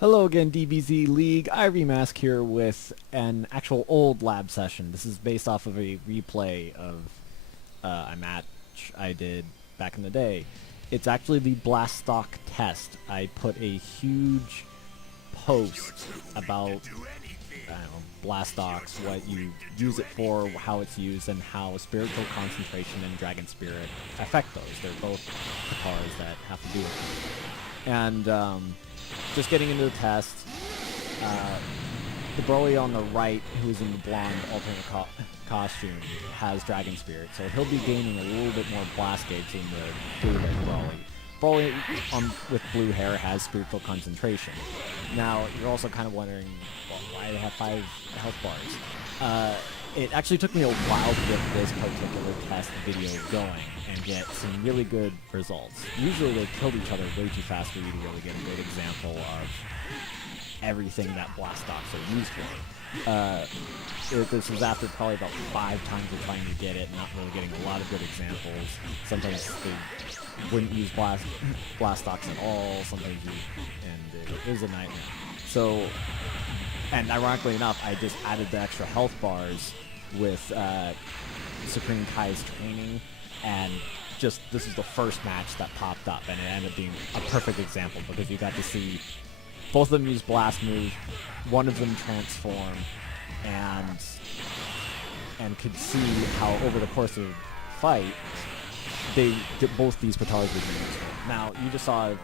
Hello again, DBZ League. Ivory Mask here with an actual old lab session. This is based off of a replay of a match I did back in the day. It's actually the blast stock test. I put a huge post about, I don't know, blast stocks, what you use it for, how it's used, and how spiritual concentration and dragon spirit affect those. They're both guitars that have to do with them. And just getting into the test, the Broly on the right, who's in the blonde alternate costume, has Dragon Spirit, so he'll be gaining a little bit more blast gauge than the blue-haired Broly. Broly with blue hair has Spiritual Concentration. Now, you're also kind of wondering, well, why they have 5 health bars. It actually took me a while to get this particular test video going and get some really good results. Usually they killed each other way too fast for you to really get a good example of everything that blast stocks are used for. This was after probably about 5 times of trying to get it, not really getting a lot of good examples. Sometimes they wouldn't use blast stocks at all, sometimes and it was a nightmare. So, and ironically enough, I just added the extra health bars with Supreme Kai's training, and just this is the first match that popped up, and it ended up being a perfect example because you got to see both of them use blast moves, one of them transform, and could see how over the course of the fight, both these Patars would be useful. Now, you just saw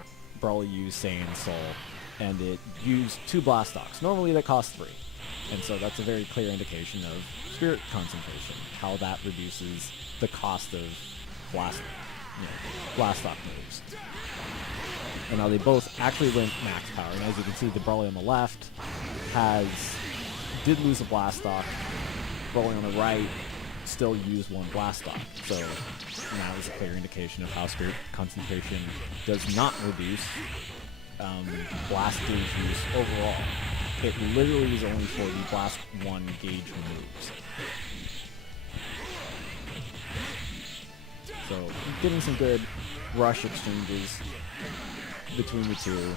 Broly use Saiyan Soul, and it used 2 blast stocks. Normally they cost 3. And so that's a very clear indication of spirit concentration, how that reduces the cost of blast stock moves. And now they both actually went max power, and as you can see, the Broly on the left did lose a blast stock. Broly on the right still used 1 blast stock. So that is a clear indication of how spirit concentration does not reduce blast gauge use overall. It literally is only for the blast 1 gauge moves. So getting some good rush exchanges between the two.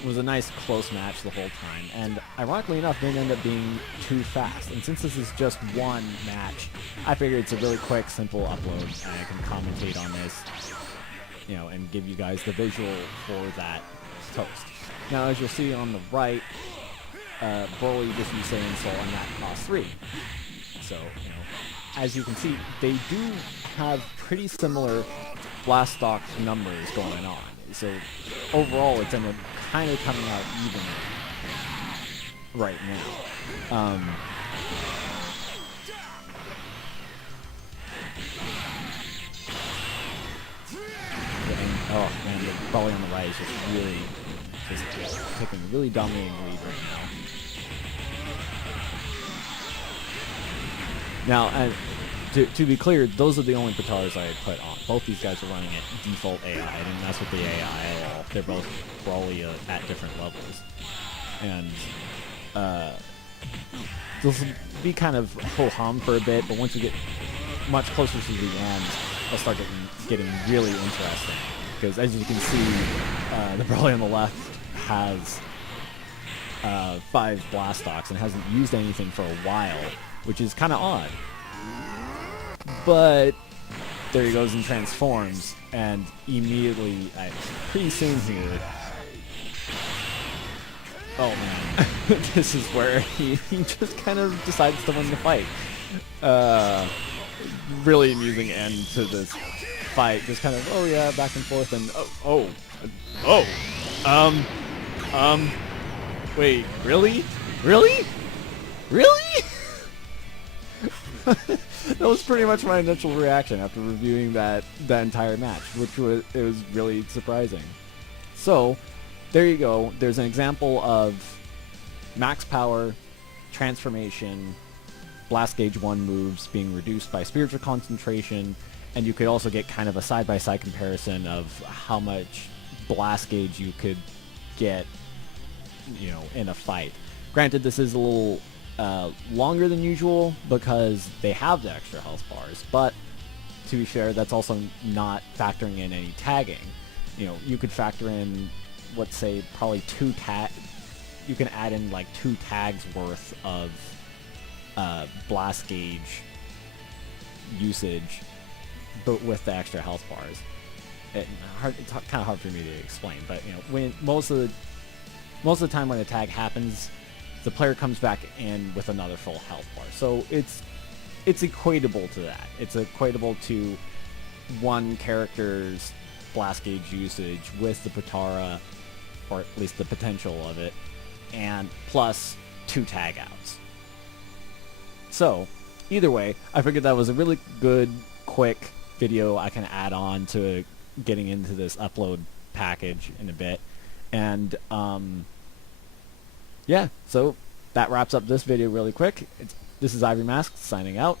It was a nice close match the whole time, and ironically enough, didn't end up being too fast. And since this is just one match, I figured it's a really quick, simple upload, and I can commentate on this, and give you guys the visual for that toast. Now, as you'll see on the right, Broly just used Saiyan Soul, and that cost 3. So, as you can see, they do have pretty similar blast stock numbers going on. So, overall, it's kind of coming out even right now. Oh man, the Broly on the right is just really taking a really dominating lead right now. Now, to be clear, those are the only Patars I had put on. Both these guys are running at default AI. I didn't mess with the AI at all. They're both Broly at different levels. And this will be kind of ho-hum for a bit, but once we get much closer to the end, it'll start getting really interesting. Because as you can see, the Broly on the left has 5 blast stocks and hasn't used anything for a while, which is kind of odd. But there he goes and transforms, and immediately, pretty soon here, oh man, this is where he just kind of decides to win the fight. Really amusing end to this fight, just kind of, oh yeah, back and forth, and wait, really? That was pretty much my initial reaction after reviewing that entire match, which was really surprising. So, there you go. There's an example of max power, transformation, blast gauge 1 moves being reduced by spiritual concentration, and you could also get kind of a side-by-side comparison of how much blast gauge you could get, in a fight. Granted, this is a little longer than usual because they have the extra health bars, but to be fair, that's also not factoring in any tagging. You could factor in let's say probably you can add in like 2 tags worth of blast gauge usage, but with the extra health bars. It's kind of hard for me to explain, but you know, when most of the time when a tag happens, the player comes back in with another full health bar. So it's equatable to that. It's equatable to one character's blast gauge usage with the Potara, or at least the potential of it, and plus 2 tag outs. So either way, I figured that was a really good, quick video I can add on to getting into this upload package in a bit. And yeah, so that wraps up this video really quick. This is Ivory Mask signing out.